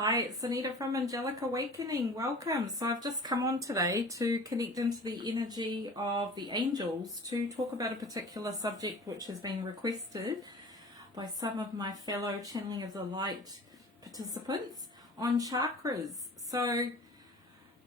Hi, it's Anita from Angelic Awakening. Welcome. So I've just come on today to connect into the energy of the angels to talk about a particular subject which has been requested by some of my fellow Channeling of the Light participants on chakras. So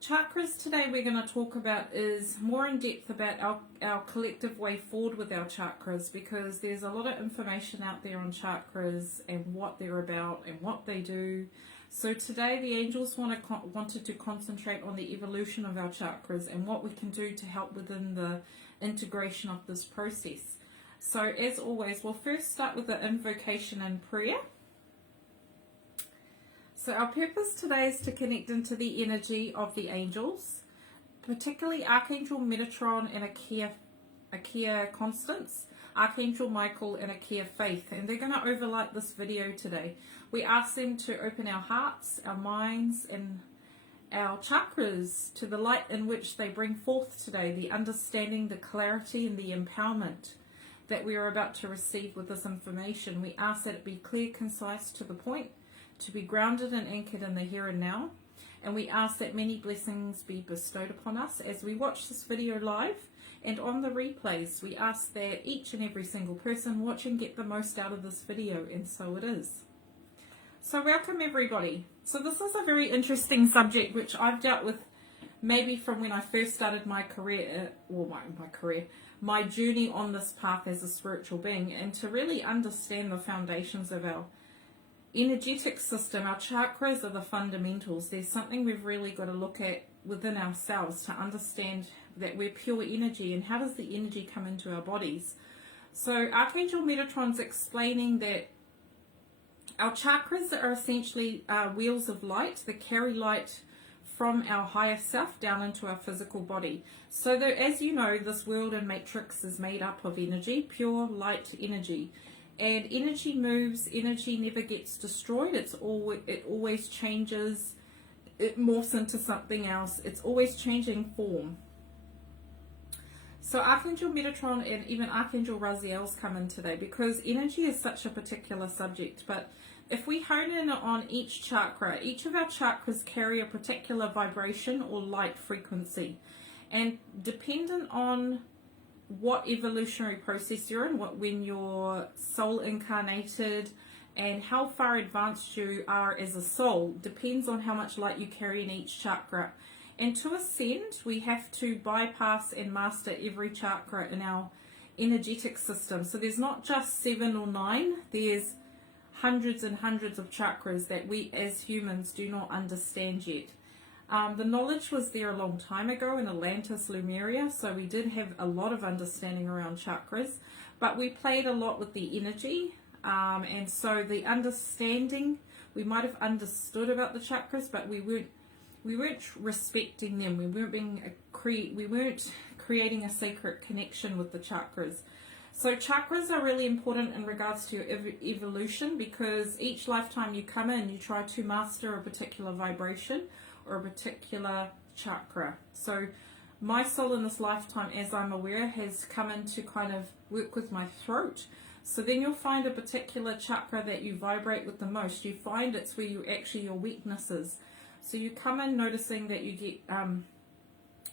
chakras today we're going to talk about is more in depth about our collective way forward with our chakras, because there's a lot of information out there on chakras and what they're about and what they do. So today the angels wanted to concentrate on the evolution of our chakras and what we can do to help within the integration of this process. So as always, we'll first start with the invocation and prayer. So our purpose today is to connect into the energy of the angels, particularly Archangel Metatron and Akia Constance, Archangel Michael and Akia Faith, and they're going to overlight this video today. We ask them to open our hearts, our minds and our chakras to the light in which they bring forth today, the understanding, the clarity and the empowerment that we are about to receive with this information. We ask that it be clear, concise, to the point, to be grounded and anchored in the here and now, and we ask that many blessings be bestowed upon us as we watch this video live and on the replays. We ask that each and every single person watching get the most out of this video, and so it is. So welcome everybody. So this is a very interesting subject which I've dealt with maybe from when I first started my career, or my journey on this path as a spiritual being, and to really understand the foundations of our energetic system. Our chakras are the fundamentals. There's something we've really got to look at within ourselves to understand that we're pure energy, and how does the energy come into our bodies. So Archangel Metatron's explaining that our chakras are essentially wheels of light that carry light from our higher self down into our physical body. So that, as you know, this world and matrix is made up of energy, pure light energy. And energy moves, energy never gets destroyed. It always changes, it morphs into something else. It's always changing form. So Archangel Metatron and even Archangel Raziel's come in today because energy is such a particular subject. But if we hone in on each chakra, each of our chakras carry a particular vibration or light frequency. And dependent on what evolutionary process you're in, when your soul incarnated, and how far advanced you are as a soul, depends on how much light you carry in each chakra. And to ascend, we have to bypass and master every chakra in our energetic system. So there's not just 7 or 9, there's hundreds and hundreds of chakras that we as humans do not understand yet. The knowledge was there a long time ago in Atlantis, Lemuria, so we did have a lot of understanding around chakras, but we played a lot with the energy, and so the understanding, we might have understood about the chakras, but we weren't respecting them. We weren't creating a sacred connection with the chakras. So chakras are really important in regards to your evolution, because each lifetime you come in, you try to master a particular vibration or a particular chakra. So my soul in this lifetime, as I'm aware, has come in to kind of work with my throat. So then you'll find a particular chakra that you vibrate with the most. You find it's where your weaknesses. So you come in noticing that you get,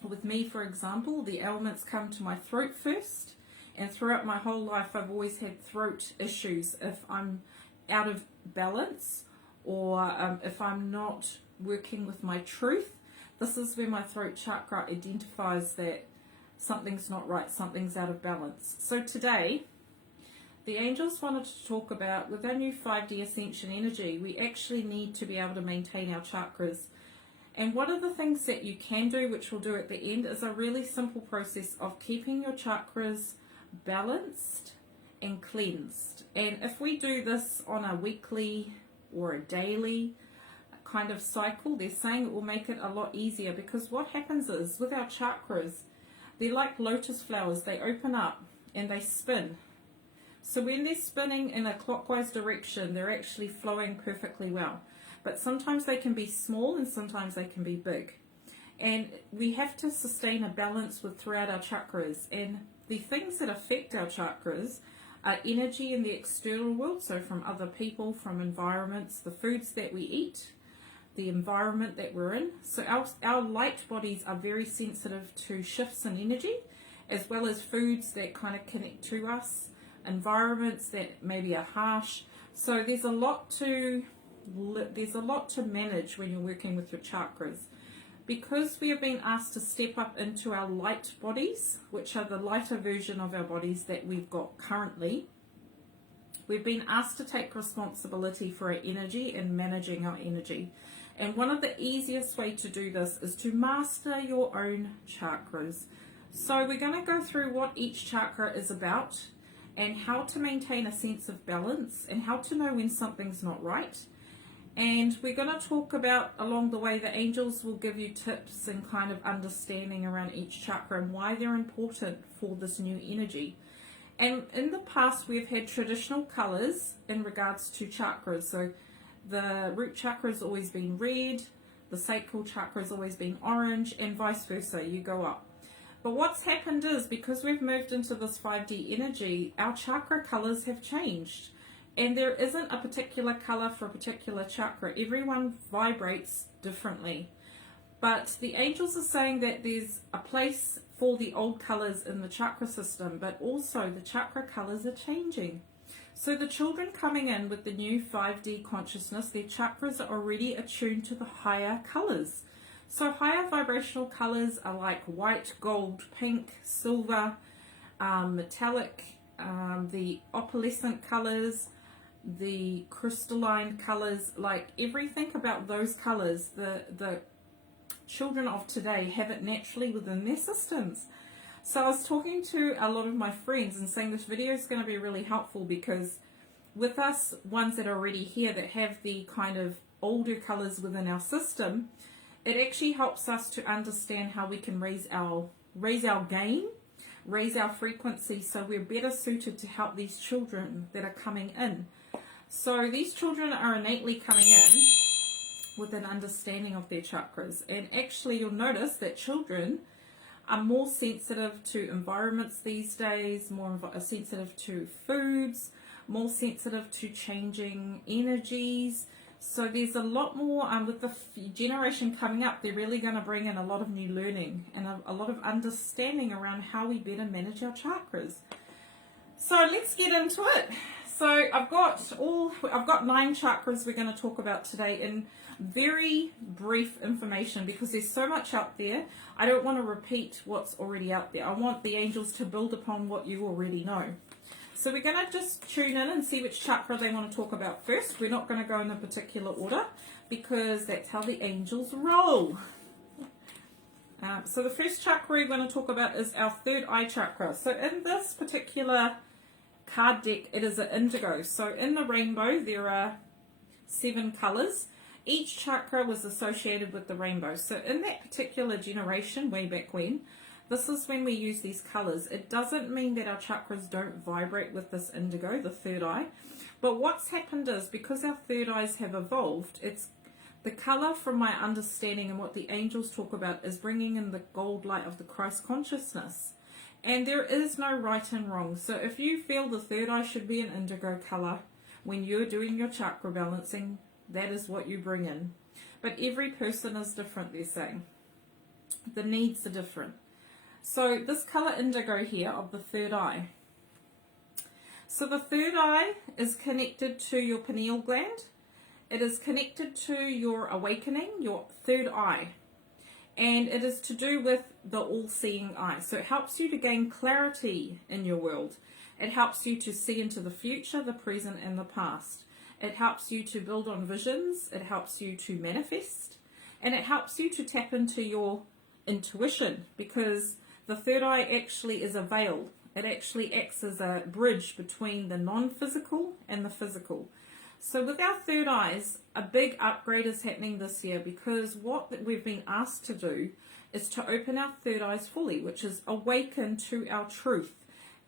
with me for example, the ailments come to my throat first. And throughout my whole life, I've always had throat issues. If I'm out of balance, or if I'm not working with my truth, this is where my throat chakra identifies that something's not right, something's out of balance. So today, the angels wanted to talk about, with our new 5D ascension energy, we actually need to be able to maintain our chakras. And one of the things that you can do, which we'll do at the end, is a really simple process of keeping your chakras balanced and cleansed. And if we do this on a weekly or a daily kind of cycle, they're saying it will make it a lot easier, because what happens is with our chakras, they're like lotus flowers. They open up and they spin. So when they're spinning in a clockwise direction, they're actually flowing perfectly well. But sometimes they can be small and sometimes they can be big. And we have to sustain a balance throughout our chakras. And the things that affect our chakras are energy in the external world, so from other people, from environments, the foods that we eat, the environment that we're in. So our light bodies are very sensitive to shifts in energy, as well as foods that kind of connect to us, environments that maybe are harsh. So there's a lot to manage when you're working with your chakras. Because we have been asked to step up into our light bodies, which are the lighter version of our bodies that we've got currently, we've been asked to take responsibility for our energy and managing our energy. And one of the easiest way to do this is to master your own chakras. So we're going to go through what each chakra is about and how to maintain a sense of balance and how to know when something's not right. And we're going to talk about, along the way, the angels will give you tips and kind of understanding around each chakra and why they're important for this new energy. And in the past, we've had traditional colors in regards to chakras. So the root chakra has always been red, the sacral chakra has always been orange, and vice versa, you go up. But what's happened is, because we've moved into this 5D energy, our chakra colors have changed. And there isn't a particular color for a particular chakra. Everyone vibrates differently. But the angels are saying that there's a place for the old colors in the chakra system, but also the chakra colors are changing. So the children coming in with the new 5D consciousness, their chakras are already attuned to the higher colors. So higher vibrational colors are like white, gold, pink, silver, metallic, the opalescent colors, the crystalline colors, like everything about those colors, the children of today have it naturally within their systems. So I was talking to a lot of my friends and saying this video is going to be really helpful, because with us ones that are already here that have the kind of older colors within our system, it actually helps us to understand how we can raise our game, raise our frequency, so we're better suited to help these children that are coming in. So these children are innately coming in with an understanding of their chakras, and actually you'll notice that children are more sensitive to environments these days, more sensitive to foods, more sensitive to changing energies. So there's a lot more with the generation coming up. They're really going to bring in a lot of new learning and a lot of understanding around how we better manage our chakras. So let's get into it. So I've got 9 chakras we're going to talk about today in very brief information, because there's so much out there. I don't want to repeat what's already out there. I want the angels to build upon what you already know. So we're going to just tune in and see which chakra they want to talk about first. We're not going to go in a particular order, because that's how the angels roll. So the first chakra we're going to talk about is our third eye chakra. So in this particular card deck, it is an indigo. So in the rainbow, there are 7 colors. Each chakra was associated with the rainbow. So in that particular generation, way back when, this is when we use these colors. It doesn't mean that our chakras don't vibrate with this indigo, the third eye. But what's happened is, because our third eyes have evolved, it's the color, from my understanding and what the angels talk about, is bringing in the gold light of the Christ consciousness. And there is no right and wrong. So if you feel the third eye should be an indigo color when you're doing your chakra balancing, that is what you bring in. But every person is different, they're saying. The needs are different. So this color indigo here of the third eye. So the third eye is connected to your pineal gland. It is connected to your awakening, your third eye. And it is to do with the all-seeing eye. So it helps you to gain clarity in your world. It helps you to see into the future, the present, and the past. It helps you to build on visions. It helps you to manifest. And it helps you to tap into your intuition, because the third eye actually is a veil. It actually acts as a bridge between the non-physical and the physical. So with our third eyes, a big upgrade is happening this year, because what we've been asked to do is to open our third eyes fully, which is awaken to our truth.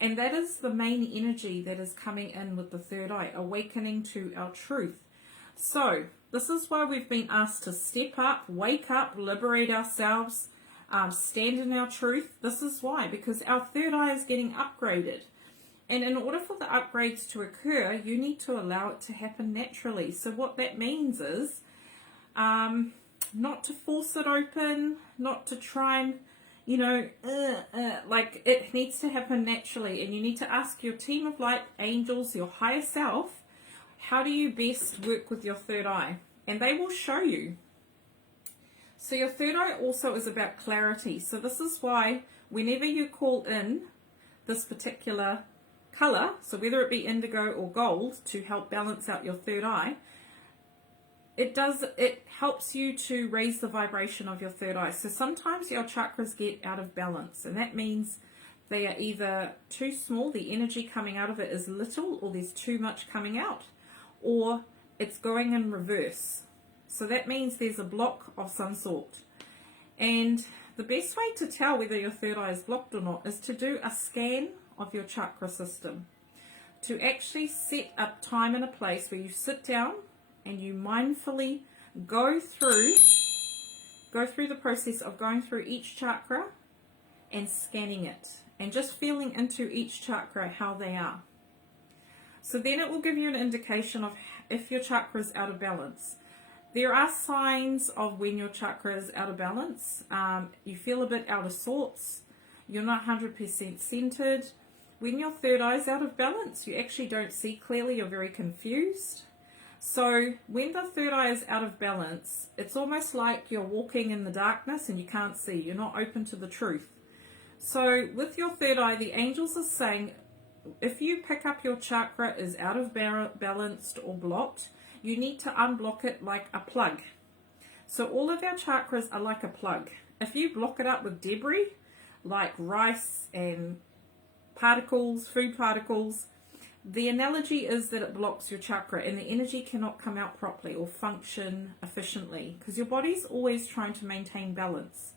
And that is the main energy that is coming in with the third eye, awakening to our truth. So this is why we've been asked to step up, wake up, liberate ourselves, stand in our truth. This is why, because our third eye is getting upgraded. And in order for the upgrades to occur, you need to allow it to happen naturally. So what that means is, Not to force it open, not to try and, you know, like it needs to happen naturally. And you need to ask your team of light angels, your higher self, how do you best work with your third eye? And they will show you. So your third eye also is about clarity. So this is why whenever you call in this particular color, so whether it be indigo or gold, to help balance out your third eye, it helps you to raise the vibration of your third eye. So sometimes your chakras get out of balance, and that means they are either too small, the energy coming out of it is little, or there's too much coming out, or it's going in reverse. So that means there's a block of some sort. And the best way to tell whether your third eye is blocked or not is to do a scan of your chakra system, to actually set up time and a place where you sit down and you mindfully go through the process of going through each chakra and scanning it and just feeling into each chakra how they are. So then it will give you an indication of if your chakra is out of balance. There are signs of when your chakra is out of balance. You feel a bit out of sorts. You're not 100% centered. When your third eye is out of balance, you actually don't see clearly. You're very confused. So when the third eye is out of balance, it's almost like you're walking in the darkness and you can't see. You're not open to the truth. So with your third eye, the angels are saying, if you pick up your chakra is out of balanced or blocked, you need to unblock it like a plug. So all of our chakras are like a plug. If you block it up with debris, like rice and particles, food particles, the analogy is that it blocks your chakra and the energy cannot come out properly or function efficiently, because your body's always trying to maintain balance.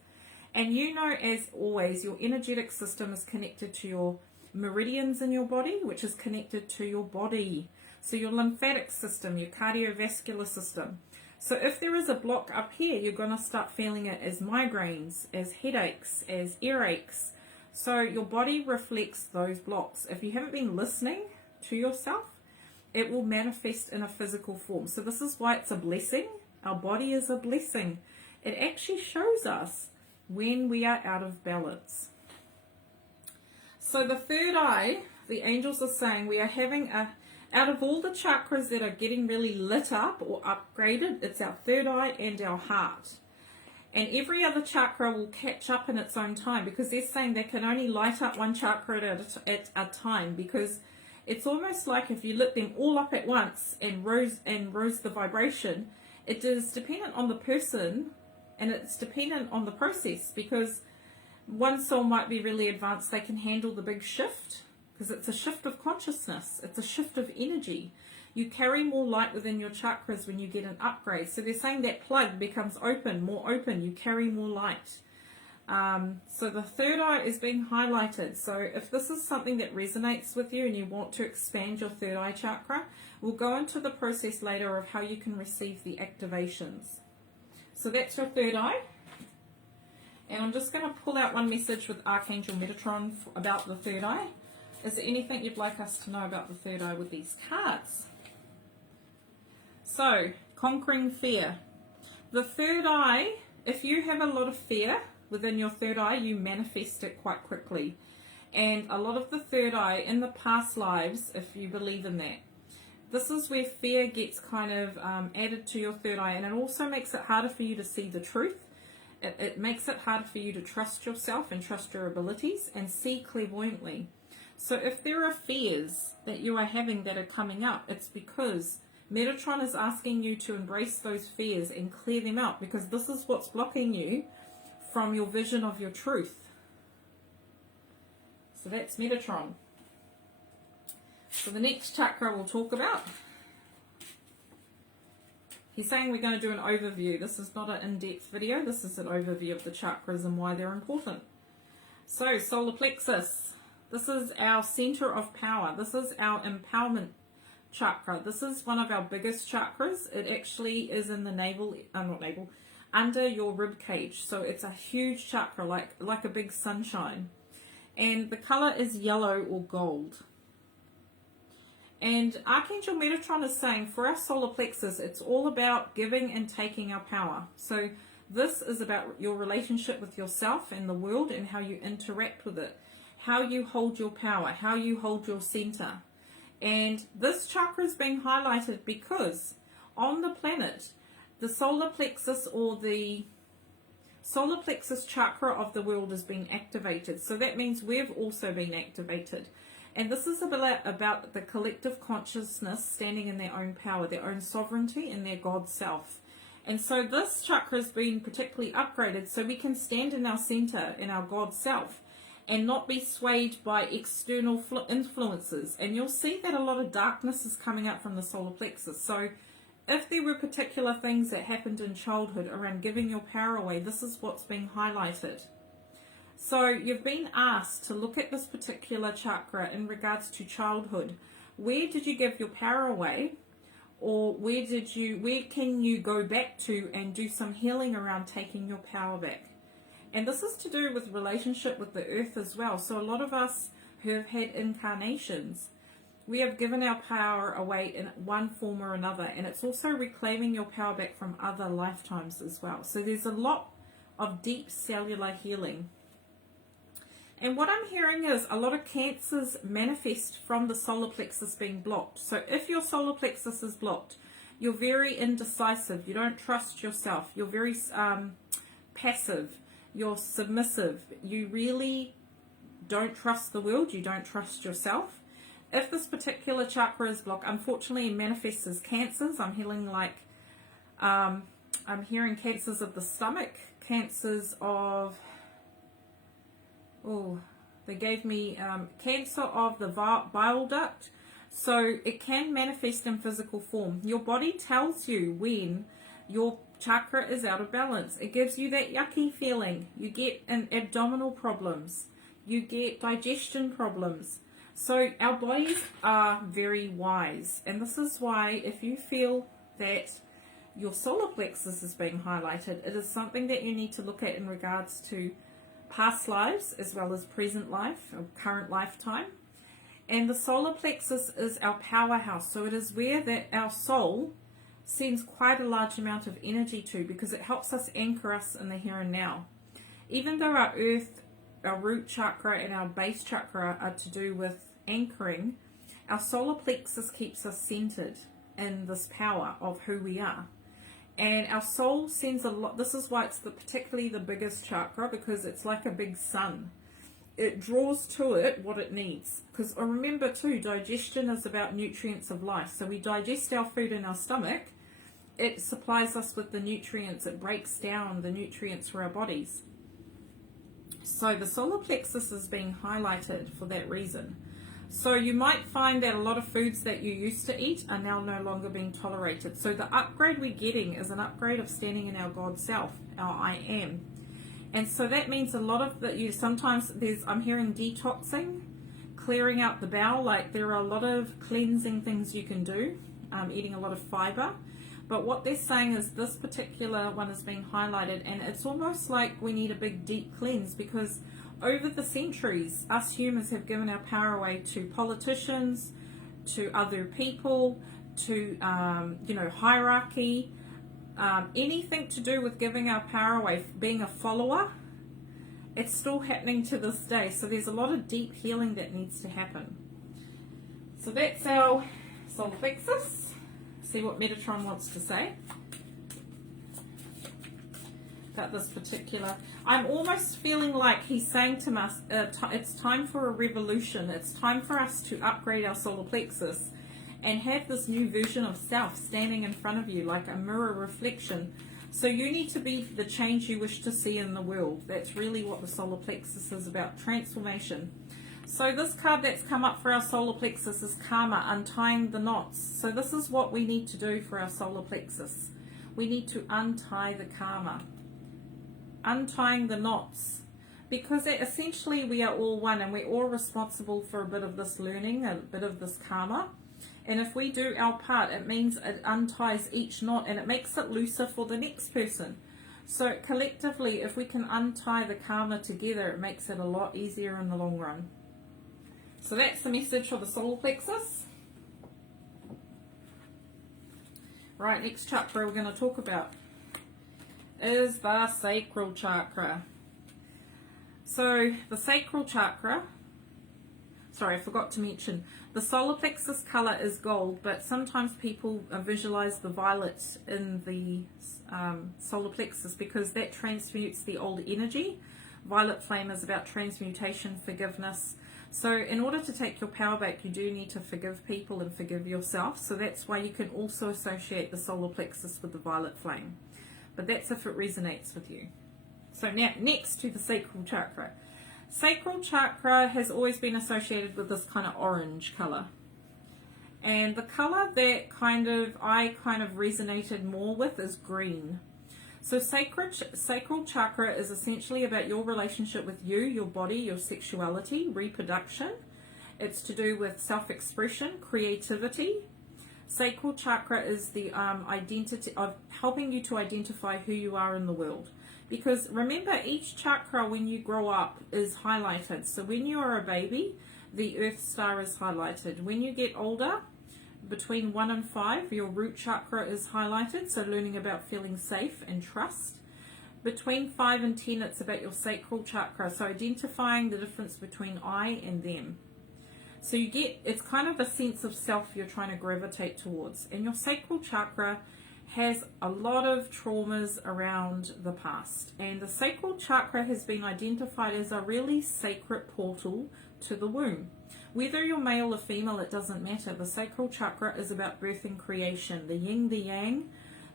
And you know, as always, your energetic system is connected to your meridians in your body, which is connected to your body. So your lymphatic system, your cardiovascular system. So if there is a block up here, you're going to start feeling it as migraines, as headaches, as earaches. So your body reflects those blocks. If you haven't been listening to yourself, it will manifest in a physical form. So this is why it's a blessing. Our body is a blessing. It actually shows us when we are out of balance. So the third eye, the angels are saying we are having out of all the chakras that are getting really lit up or upgraded, it's our third eye and our heart. And every other chakra will catch up in its own time, because they're saying they can only light up one chakra at a time, because it's almost like if you lit them all up at once and rose the vibration, it is dependent on the person and it's dependent on the process, because one soul might be really advanced, they can handle the big shift, because it's a shift of consciousness, it's a shift of energy. You carry more light within your chakras when you get an upgrade. So they're saying that plug becomes more open, you carry more light. So the third eye is being highlighted. So if this is something that resonates with you and you want to expand your third eye chakra, we'll go into the process later of how you can receive the activations. So that's your third eye. And I'm just going to pull out one message with Archangel Metatron about the third eye. Is there anything you'd like us to know about the third eye with these cards? So, conquering fear. The third eye, if you have a lot of fear within your third eye, you manifest it quite quickly. And a lot of the third eye in the past lives, if you believe in that, this is where fear gets kind of added to your third eye, and it also makes it harder for you to see the truth. It makes it harder for you to trust yourself and trust your abilities and see clairvoyantly. So if there are fears that you are having that are coming up, it's because Metatron is asking you to embrace those fears and clear them out, because this is what's blocking you from your vision of your truth. So that's Metatron. So the next chakra we'll talk about, he's saying we're going to do an overview. This is not an in-depth video. This is an overview of the chakras and why they're important. So solar plexus. This is our center of power. This is our empowerment chakra. This is one of our biggest chakras. It actually is in the navel, under your rib cage. So it's a huge chakra, like a big sunshine. And the color is yellow or gold. And Archangel Metatron is saying for our solar plexus, it's all about giving and taking our power. So this is about your relationship with yourself and the world and how you interact with it, how you hold your power, how you hold your center. And this chakra is being highlighted because on the planet, the solar plexus or the solar plexus chakra of the world is being activated. So that means we've also been activated. And this is about the collective consciousness standing in their own power, their own sovereignty, and their God self. And so this chakra has been particularly upgraded so we can stand in our center, in our God self, and not be swayed by external influences. And you'll see that a lot of darkness is coming up from the solar plexus. So if there were particular things that happened in childhood around giving your power away, this is what's being highlighted. So you've been asked to look at this particular chakra in regards to childhood. Where did you give your power away? Or where can you go back to and do some healing around taking your power back? And this is to do with relationship with the earth as well. So a lot of us who have had incarnations, we have given our power away in one form or another. And it's also reclaiming your power back from other lifetimes as well. So there's a lot of deep cellular healing. And what I'm hearing is a lot of cancers manifest from the solar plexus being blocked. So if your solar plexus is blocked, you're very indecisive. You don't trust yourself. You're very passive. You're submissive. You really don't trust the world. You don't trust yourself. If this particular chakra is blocked, unfortunately it manifests as cancers. I'm hearing cancers of the stomach, cancers of... Oh, they gave me cancer of the bile duct. So it can manifest in physical form. Your body tells you when your chakra is out of balance. It gives you that yucky feeling. You get abdominal problems. You get digestion problems. So our bodies are very wise. And this is why if you feel that your solar plexus is being highlighted, it is something that you need to look at in regards to past lives as well as present life or current lifetime. And the solar plexus is our powerhouse, so it is where that our soul sends quite a large amount of energy to, because it helps us anchor us in the here and now. Even though our earth, our root chakra and our base chakra are to do with anchoring, our solar plexus keeps us centered in this power of who we are. And our soul sends a lot. This is why it's particularly the biggest chakra, because it's like a big sun. It draws to it what it needs. Because remember too, digestion is about nutrients of life. So we digest our food in our stomach. It supplies us with the nutrients. It breaks down the nutrients for our bodies. So the solar plexus is being highlighted for that reason. So you might find that a lot of foods that you used to eat are now no longer being tolerated. So the upgrade we're getting is an upgrade of standing in our God self, our I am. And so that means a lot of I'm hearing detoxing, clearing out the bowel. Like there are a lot of cleansing things you can do, eating a lot of fiber. But what they're saying is this particular one is being highlighted, and it's almost like we need a big deep cleanse, because over the centuries, us humans have given our power away to politicians, to other people, to hierarchy, anything to do with giving our power away, being a follower. It's still happening to this day. So there's a lot of deep healing that needs to happen. So that's our solar plexus. See what Metatron wants to say about this particular. I'm almost feeling like he's saying to us, it's time for a revolution. It's time for us to upgrade our solar plexus and have this new version of self standing in front of you like a mirror reflection. So you need to be the change you wish to see in the world. That's really what the solar plexus is about, transformation. So this card that's come up for our solar plexus is Karma, untying the knots. So this is what we need to do for our solar plexus. We need to untie the karma. Untying the knots, because essentially we are all one, and we're all responsible for a bit of this learning, a bit of this karma. And if we do our part, it means it unties each knot and it makes it looser for the next person. So collectively, if we can untie the karma together, it makes it a lot easier in the long run. So that's the message for the solar plexus. Right, next chakra we're going to talk about is the sacral chakra. So the sacral chakra, sorry, I forgot to mention, the solar plexus color is gold, but sometimes people visualize the violet in the solar plexus because that transmutes the old energy. Violet flame is about transmutation, forgiveness. So in order to take your power back, you do need to forgive people and forgive yourself. So that's why you can also associate the solar plexus with the violet flame. But that's if it resonates with you. So now, next to the sacral chakra. Sacral chakra has always been associated with this kind of orange color. And the color that I resonated more with is green. So sacral chakra is essentially about your relationship with you, your body, your sexuality, reproduction. It's to do with self-expression, creativity. Sacral chakra is the identity of helping you to identify who you are in the world. Because remember, each chakra when you grow up is highlighted. So when you are a baby, the earth star is highlighted. When you get older, between 1 and 5, your root chakra is highlighted, so learning about feeling safe and trust. Between 5 and 10, it's about your sacral chakra, so identifying the difference between I and them. So you get, it's kind of a sense of self you're trying to gravitate towards. And your sacral chakra has a lot of traumas around the past. And the sacral chakra has been identified as a really sacred portal to the womb. Whether you're male or female, it doesn't matter. The sacral chakra is about birth and creation, the yin, the yang,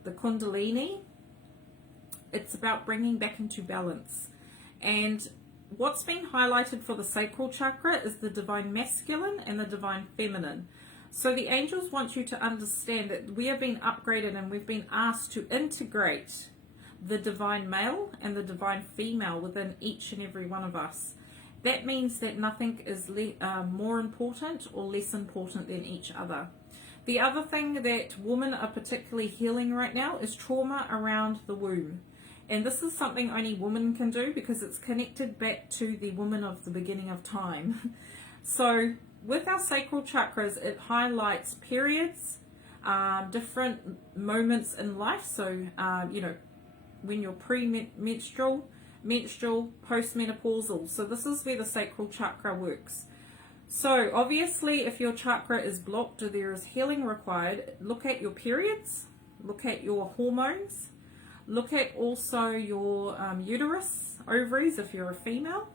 the kundalini. It's about bringing back into balance. And what's been highlighted for the sacral chakra is the divine masculine and the divine feminine. So the angels want you to understand that we have been upgraded and we've been asked to integrate the divine male and the divine female within each and every one of us. That means that nothing is more important or less important than each other. The other thing that women are particularly healing right now is trauma around the womb. And this is something only women can do because it's connected back to the woman of the beginning of time. So with our sacral chakras, it highlights periods, different moments in life. So, when you're premenstrual, menstrual, postmenopausal. So this is where the sacral chakra works. So obviously if your chakra is blocked or there is healing required, look at your periods, look at your hormones, look at also your uterus, ovaries if you're a female.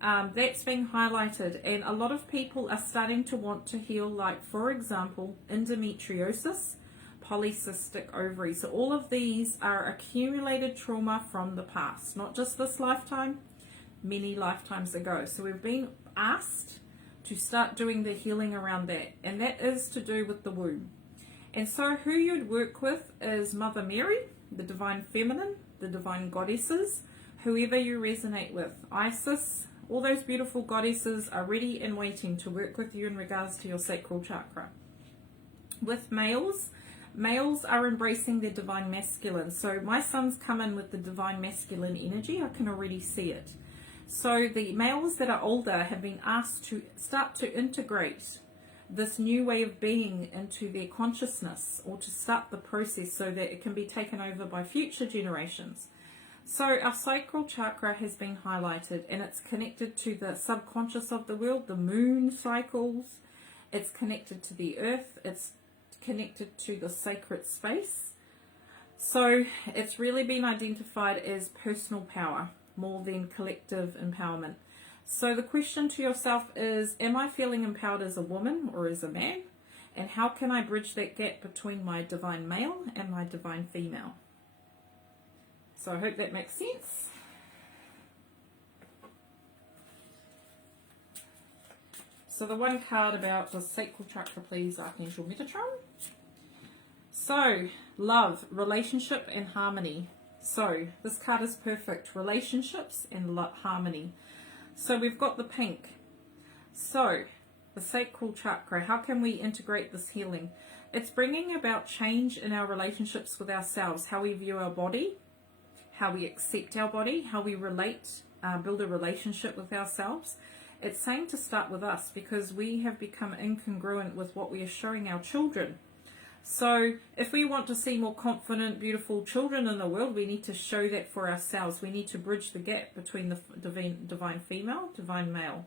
That's being highlighted, and a lot of people are starting to want to heal, like for example endometriosis, polycystic ovaries. So all of these are accumulated trauma from the past, not just this lifetime, many lifetimes ago. So we've been asked to start doing the healing around that, and that is to do with the womb. And so who you'd work with is Mother Mary, the divine feminine, the divine goddesses, whoever you resonate with. Isis, all those beautiful goddesses are ready and waiting to work with you in regards to your sacral chakra. With males are embracing their divine masculine. So my son's come in with the divine masculine energy. I can already see it. So the males that are older have been asked to start to integrate this new way of being into their consciousness, or to start the process so that it can be taken over by future generations. So our sacral chakra has been highlighted, and it's connected to the subconscious of the world, the moon cycles. It's connected to the earth. It's connected to the sacred space. So it's really been identified as personal power more than collective empowerment. So the question to yourself is, am I feeling empowered as a woman or as a man? And how can I bridge that gap between my divine male and my divine female? So I hope that makes sense. So the one card about the sacral chakra, please, Archangel Metatron. So, love, relationship and harmony. So this card is perfect. Relationships and harmony. So we've got the pink. So the sacral chakra, how can we integrate this healing? It's bringing about change in our relationships with ourselves, how we view our body, how we accept our body, how we relate, build a relationship with ourselves. It's saying to start with us, because we have become incongruent with what we are showing our children. So if we want to see more confident, beautiful children in the world, we need to show that for ourselves. We need to bridge the gap between the divine female, divine male.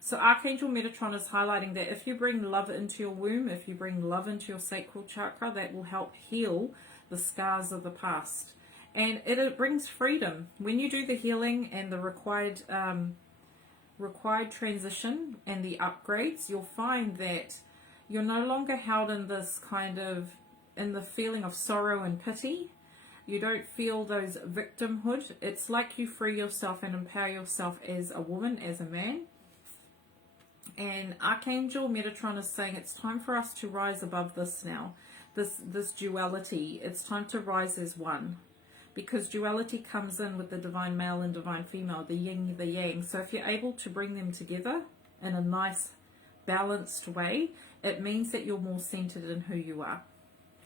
So Archangel Metatron is highlighting that if you bring love into your womb, if you bring love into your sacral chakra, that will help heal the scars of the past. And it brings freedom. When you do the healing and the required transition and the upgrades, you'll find that you're no longer held in this in the feeling of sorrow and pity. You don't feel those victimhood. It's like you free yourself and empower yourself as a woman, as a man. And Archangel Metatron is saying it's time for us to rise above this now. This duality. It's time to rise as one. Because duality comes in with the divine male and divine female, the yin, the yang. So if you're able to bring them together in a nice, balanced way, it means that you're more centered in who you are.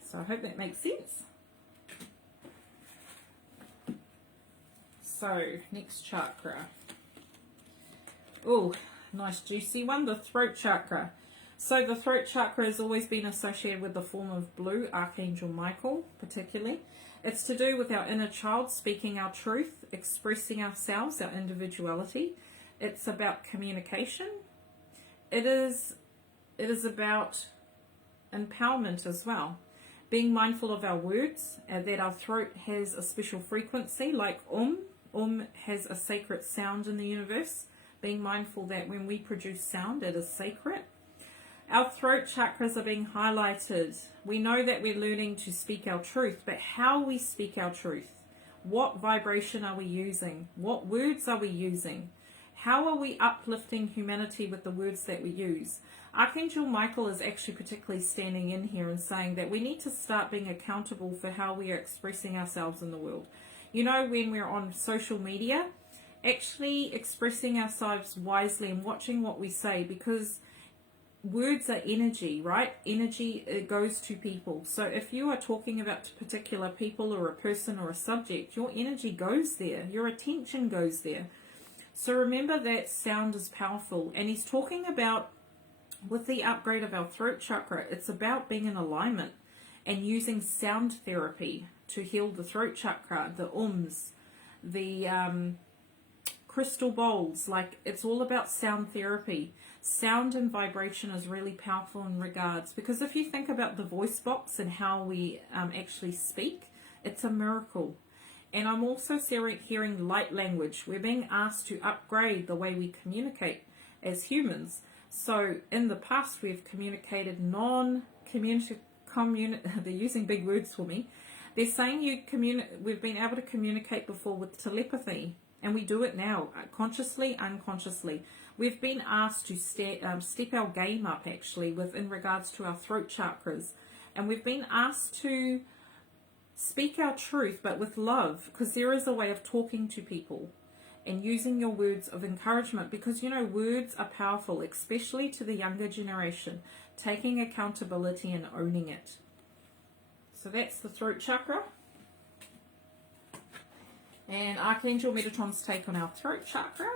So I hope that makes sense. So, next chakra. Oh, nice juicy one, the throat chakra. So the throat chakra has always been associated with the form of blue, Archangel Michael particularly. It's to do with our inner child speaking our truth, expressing ourselves, our individuality. It's about communication. It is about empowerment as well. Being mindful of our words, that our throat has a special frequency like has a sacred sound in the universe. Being mindful that when we produce sound, it is sacred. Our throat chakras are being highlighted. We know that we're learning to speak our truth, but how we speak our truth, what vibration are we using? What words are we using? How are we uplifting humanity with the words that we use? Archangel Michael is actually particularly standing in here and saying that we need to start being accountable for how we are expressing ourselves in the world. You know, when we're on social media, actually expressing ourselves wisely and watching what we say, because words are energy, right? Energy, it goes to people. So if you are talking about particular people or a person or a subject, your energy goes there. Your attention goes there. So remember that sound is powerful. And he's talking about, with the upgrade of our throat chakra, it's about being in alignment and using sound therapy to heal the throat chakra, the the crystal bowls. Like, it's all about sound therapy. Sound and vibration is really powerful in regards, because if you think about the voice box and how we actually speak, it's a miracle. And I'm also hearing light language. We're being asked to upgrade the way we communicate as humans. So in the past, we've communicated they're using big words for me. They're saying we've been able to communicate before with telepathy, and we do it now, consciously, unconsciously. We've been asked to step our game up, actually, in regards to our throat chakras. And we've been asked to speak our truth, but with love, because there is a way of talking to people and using your words of encouragement, because, you know, words are powerful, especially to the younger generation, taking accountability and owning it. So that's the throat chakra. And Archangel Metatron's take on our throat chakra.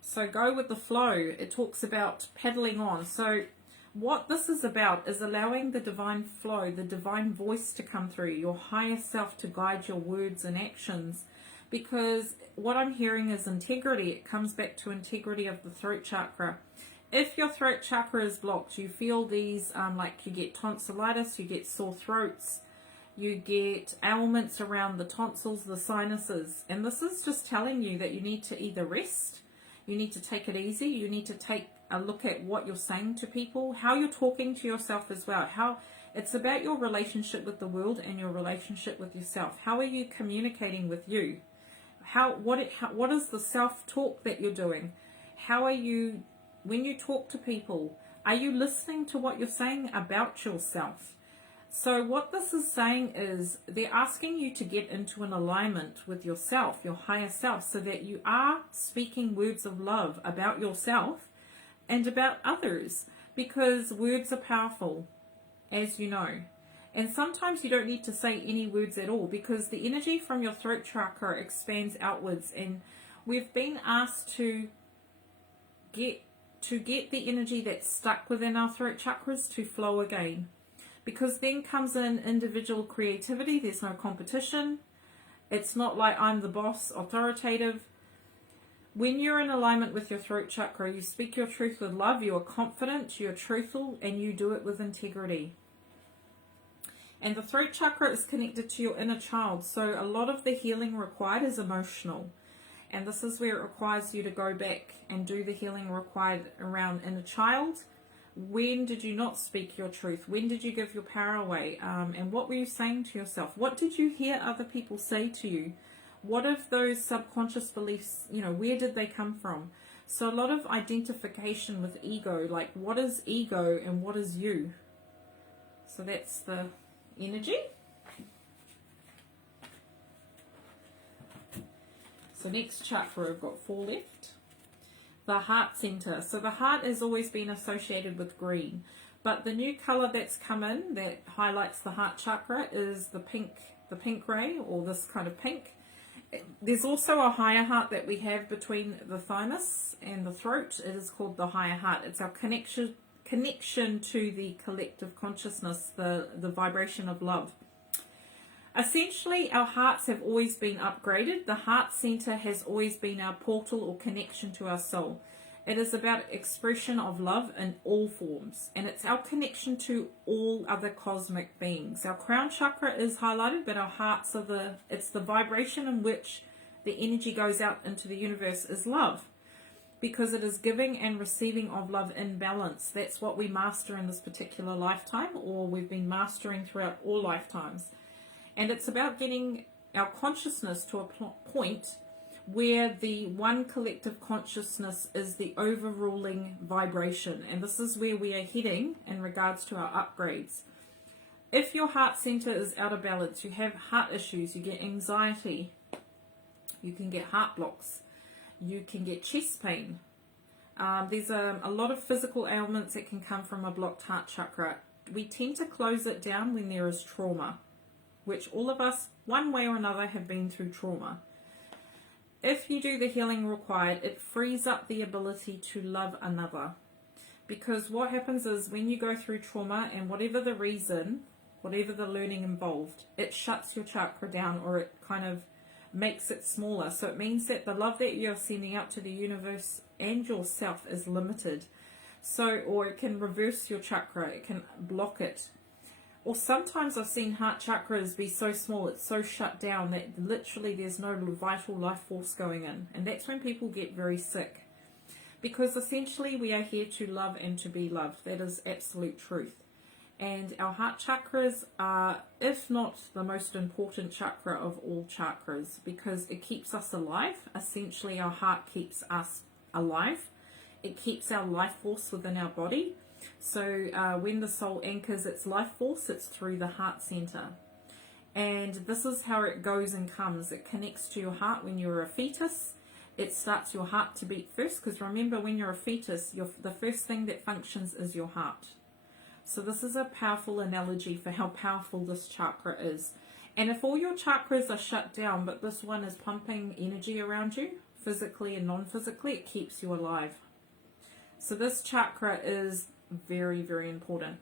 So go with the flow. It talks about paddling on. So what this is about is allowing the divine flow, the divine voice to come through, your higher self to guide your words and actions. Because what I'm hearing is integrity. It comes back to integrity of the throat chakra. If your throat chakra is blocked, you feel these, like you get tonsillitis, you get sore throats, you get ailments around the tonsils, the sinuses. And this is just telling you that you need to either rest, you need to take it easy, you need to take a look at what you're saying to people, how you're talking to yourself as well. How it's about your relationship with the world and your relationship with yourself. How are you communicating with you? What is the self-talk that you're doing? How are you, when you talk to people, are you listening to what you're saying about yourself? So what this is saying is they're asking you to get into an alignment with yourself, your higher self, so that you are speaking words of love about yourself and about others, because words are powerful, as you know. And sometimes you don't need to say any words at all, because the energy from your throat chakra expands outwards, and we've been asked to get to get the energy that's stuck within our throat chakras to flow again. Because then comes in individual creativity, there's no competition. It's not like I'm the boss, authoritative. When you're in alignment with your throat chakra, you speak your truth with love, you are confident, you're truthful, and you do it with integrity. And the throat chakra is connected to your inner child, so a lot of the healing required is emotional. And this is where it requires you to go back and do the healing required around inner child. When did you not speak your truth? When did you give your power away? And what were you saying to yourself? What did you hear other people say to you? What if those subconscious beliefs, where did they come from? So a lot of identification with ego, like what is ego and what is you? So that's the energy. So next chakra, we've got 4 left. The heart center. So the heart has always been associated with green, but the new color that's come in that highlights the heart chakra is the pink ray, or this kind of pink. There's also a higher heart that we have between the thymus and the throat. It is called the higher heart. It's our connection to the collective consciousness, the vibration of love. Essentially, our hearts have always been upgraded. The heart center has always been our portal or connection to our soul. It is about expression of love in all forms, and it's our connection to all other cosmic beings. Our crown chakra is highlighted, but our hearts are it's the vibration in which the energy goes out into the universe is love, because it is giving and receiving of love in balance. That's what we master in this particular lifetime, or we've been mastering throughout all lifetimes. And it's about getting our consciousness to a point where the one collective consciousness is the overruling vibration. And this is where we are heading in regards to our upgrades. If your heart center is out of balance, you have heart issues, you get anxiety, you can get heart blocks, you can get chest pain. There's a lot of physical ailments that can come from a blocked heart chakra. We tend to close it down when there is trauma, which all of us, one way or another, have been through trauma. If you do the healing required, it frees up the ability to love another. Because what happens is when you go through trauma, and whatever the reason, whatever the learning involved, it shuts your chakra down, or it kind of makes it smaller. So it means that the love that you're sending out to the universe and yourself is limited. Or it can reverse your chakra, it can block it. Or sometimes I've seen heart chakras be so small, it's so shut down that literally there's no vital life force going in. And that's when people get very sick. Because essentially we are here to love and to be loved. That is absolute truth. And our heart chakras are, if not the most important chakra of all chakras, because it keeps us alive. Essentially our heart keeps us alive. It keeps our life force within our body. So when the soul anchors its life force, it's through the heart center. And this is how it goes and comes. It connects to your heart when you're a fetus. It starts your heart to beat first, because remember, when you're a fetus, the first thing that functions is your heart. So this is a powerful analogy for how powerful this chakra is. And if all your chakras are shut down, but this one is pumping energy around you, physically and non-physically, it keeps you alive. So this chakra is very, very important.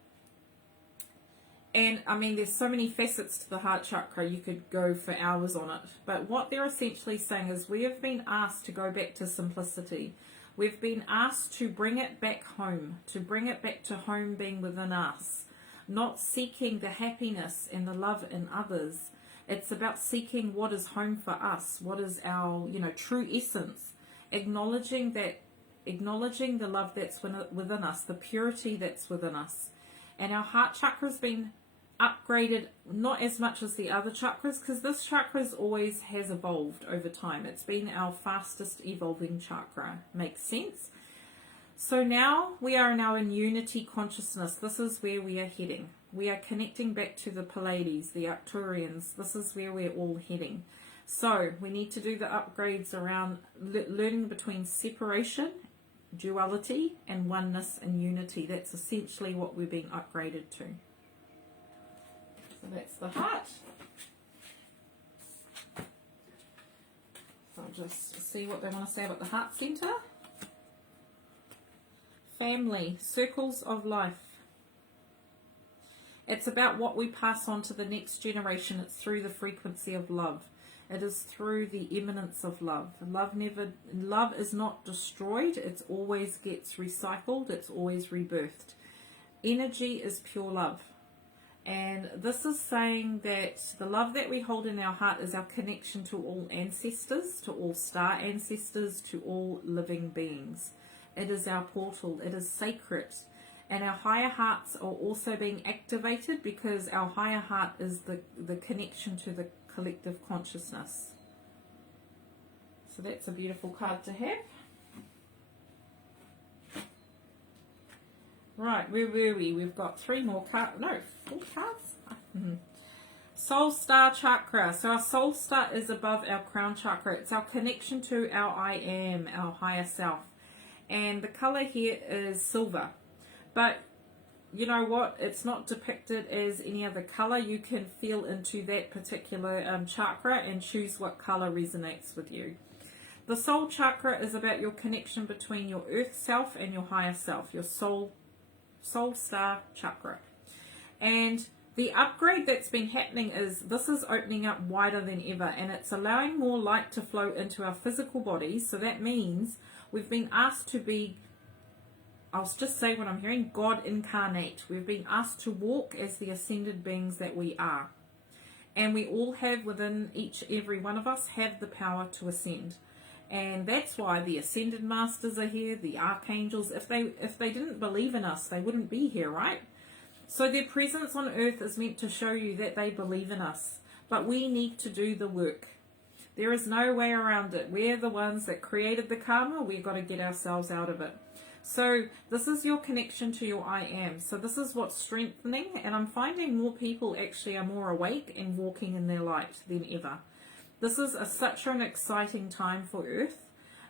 And I mean, there's so many facets to the heart chakra, you could go for hours on it. But what they're essentially saying is we have been asked to go back to simplicity. We've been asked to bring it back home, to bring it back to home being within us, not seeking the happiness and the love in others. It's about seeking what is home for us, what is our, true essence, acknowledging the love that's within us, the purity that's within us. And our heart chakra has been upgraded, not as much as the other chakras, because this chakra always has evolved over time. It's been our fastest evolving chakra. Makes sense? So now we are now in unity consciousness. This is where we are heading. We are connecting back to the Pleiades, the Arcturians. This is where we're all heading. So we need to do the upgrades around learning between separation, duality, and oneness and unity. That's essentially what we're being upgraded to. So that's the heart. So I'll just see what they want to say about the heart center. family, circles of life. It's about what we pass on to the next generation. It's through the frequency of love. It is through the eminence of love. Love is not destroyed. It always gets recycled. It's always rebirthed. Energy is pure love. And this is saying that the love that we hold in our heart is our connection to all ancestors, to all star ancestors, to all living beings. It is our portal. It is sacred. And our higher hearts are also being activated because our higher heart is the connection to the collective consciousness. So that's a beautiful card to have. Right, where were we? We've got 3 more cards. No, 4 cards. Soul Star Chakra. So our Soul Star is above our crown chakra. It's our connection to our I Am, our higher self. And the color here is silver. But you know what? It's not depicted as any other color. You can feel into that particular chakra and choose what color resonates with you. The soul chakra is about your connection between your earth self and your higher self, your soul star chakra. And the upgrade that's been happening is this is opening up wider than ever, and it's allowing more light to flow into our physical bodies. So that means we've been asked to be, I'll just say what I'm hearing, God incarnate. We've been asked to walk as the ascended beings that we are. And we all have within every one of us have the power to ascend. And that's why the ascended masters are here, the archangels. If they didn't believe in us, they wouldn't be here, right? So their presence on earth is meant to show you that they believe in us. But we need to do the work. There is no way around it. We're the ones that created the karma. We've got to get ourselves out of it. So this is your connection to your I Am. So this is what's strengthening, and I'm finding more people actually are more awake and walking in their light than ever. This is such an exciting time for Earth,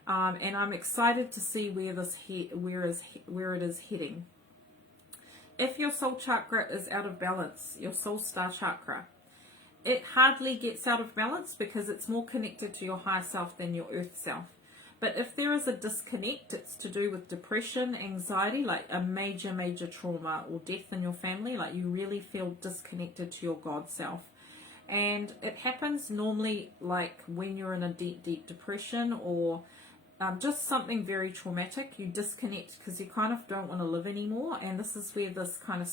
and I'm excited to see where it is heading. If your soul chakra is out of balance, your soul star chakra, it hardly gets out of balance because it's more connected to your higher self than your Earth self. But if there is a disconnect, it's to do with depression, anxiety, like a major trauma or death in your family, like you really feel disconnected to your God self. And it happens normally like when you're in a deep depression or just something very traumatic. You disconnect because you kind of don't want to live anymore. And this is where this kind of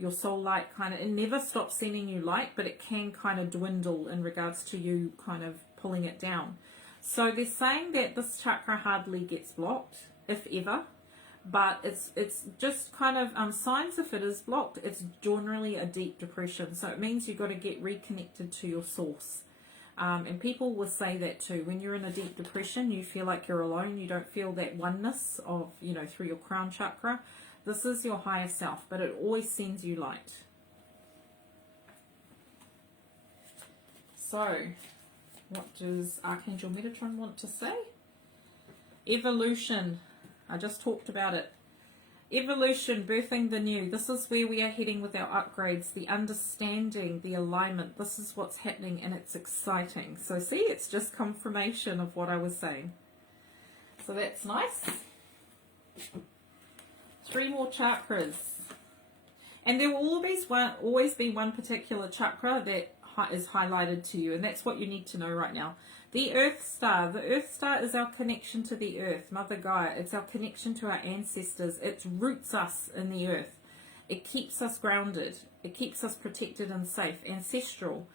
your soul light it never stops sending you light, but it can kind of dwindle in regards to you kind of pulling it down. So they're saying that this chakra hardly gets blocked, if ever, but it's just kind of signs if it is blocked, it's generally a deep depression. So it means you've got to get reconnected to your source. And people will say that too. When you're in a deep depression, you feel like you're alone. You don't feel that oneness of, through your crown chakra. This is your higher self, but it always sends you light. So what does Archangel Metatron want to say? Evolution. I just talked about it. Evolution, birthing the new. This is where we are heading with our upgrades, the understanding, the alignment. This is what's happening, and it's exciting. So see, it's just confirmation of what I was saying. So that's nice. 3 more chakras. And there will always be one particular chakra that is highlighted to you, and that's what you need to know right now. The Earth Star. The Earth Star is our connection to the Earth, Mother Gaia. It's our connection to our ancestors. It roots us in the Earth. It keeps us grounded. It keeps us protected and safe, ancestral.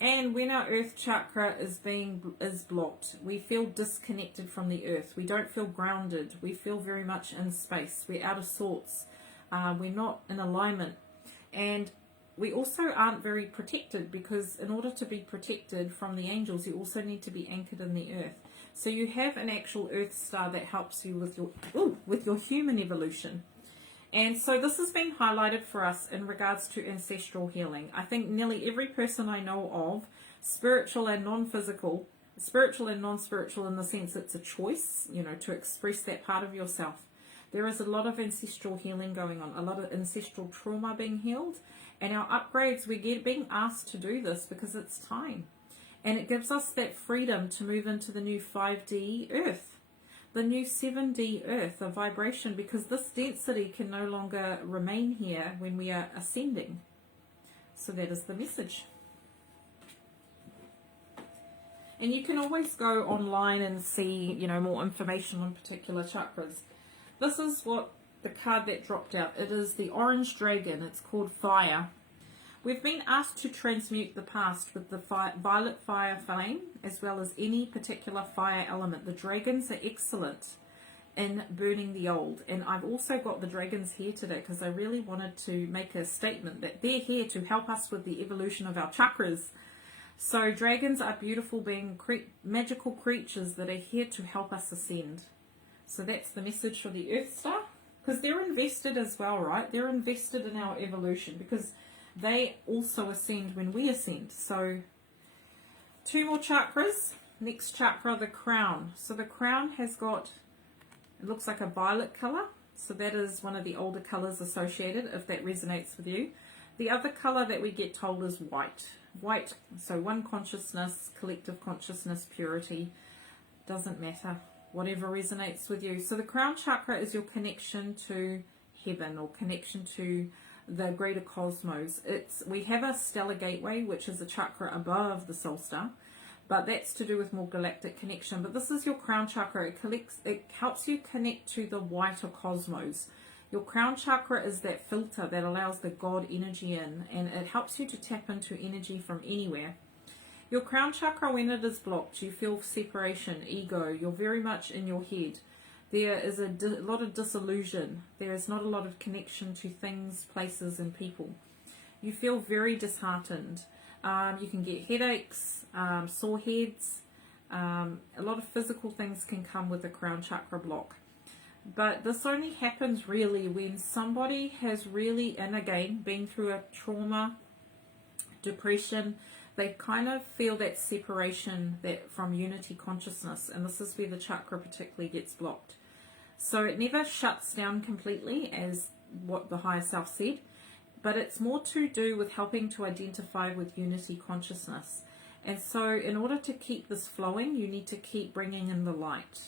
And when our Earth chakra is blocked, we feel disconnected from the Earth. We don't feel grounded. We feel very much in space. We're out of sorts. We're not in alignment. And we also aren't very protected, because in order to be protected from the angels, you also need to be anchored in the earth. So you have an actual Earth Star that helps you with your human evolution. And so this has been highlighted for us in regards to ancestral healing. I think nearly every person I know of, spiritual and non-physical, spiritual and non-spiritual in the sense it's a choice, to express that part of yourself. There is a lot of ancestral healing going on, a lot of ancestral trauma being healed. And our upgrades, we're being asked to do this because it's time. And it gives us that freedom to move into the new 5D Earth. the new 7D earth, a vibration, because this density can no longer remain here when we are ascending. So that is the message. And you can always go online and see, you know, more information on particular chakras. This is what the card that dropped out. It is the orange dragon. It's called fire. We've been asked to transmute the past with the violet fire flame, as well as any particular fire element. The dragons are excellent in burning the old. And I've also got the dragons here today because I really wanted to make a statement that they're here to help us with the evolution of our chakras. So dragons are beautiful being magical creatures that are here to help us ascend. So that's the message for the Earth Star, because they're invested as well, right? They're invested in our evolution because they also ascend when we ascend. So 2 more chakras. Next chakra, the crown. So the crown has got, it looks like a violet color. So that is one of the older colors associated, if that resonates with you. The other color that we get told is white. White, so one consciousness, collective consciousness, purity, doesn't matter, whatever resonates with you. So the crown chakra is your connection to heaven, or connection to the greater cosmos. We have a stellar gateway, which is a chakra above the soul star, but that's to do with more galactic connection. But this is your crown chakra. It helps you connect to the wider cosmos. Your crown chakra is that filter that allows the God energy in, and it helps you to tap into energy from anywhere. Your crown chakra, when it is blocked, you feel separation, ego. You're very much in your head. There is a lot of disillusion. There is not a lot of connection to things, places, and people. You feel very disheartened. You can get headaches, sore heads. A lot of physical things can come with a crown chakra block. But this only happens really when somebody has really, and again, been through a trauma, depression. They kind of feel that separation from unity consciousness, and this is where the chakra particularly gets blocked. So it never shuts down completely, as what the higher self said, but it's more to do with helping to identify with unity consciousness. And so in order to keep this flowing, you need to keep bringing in the light.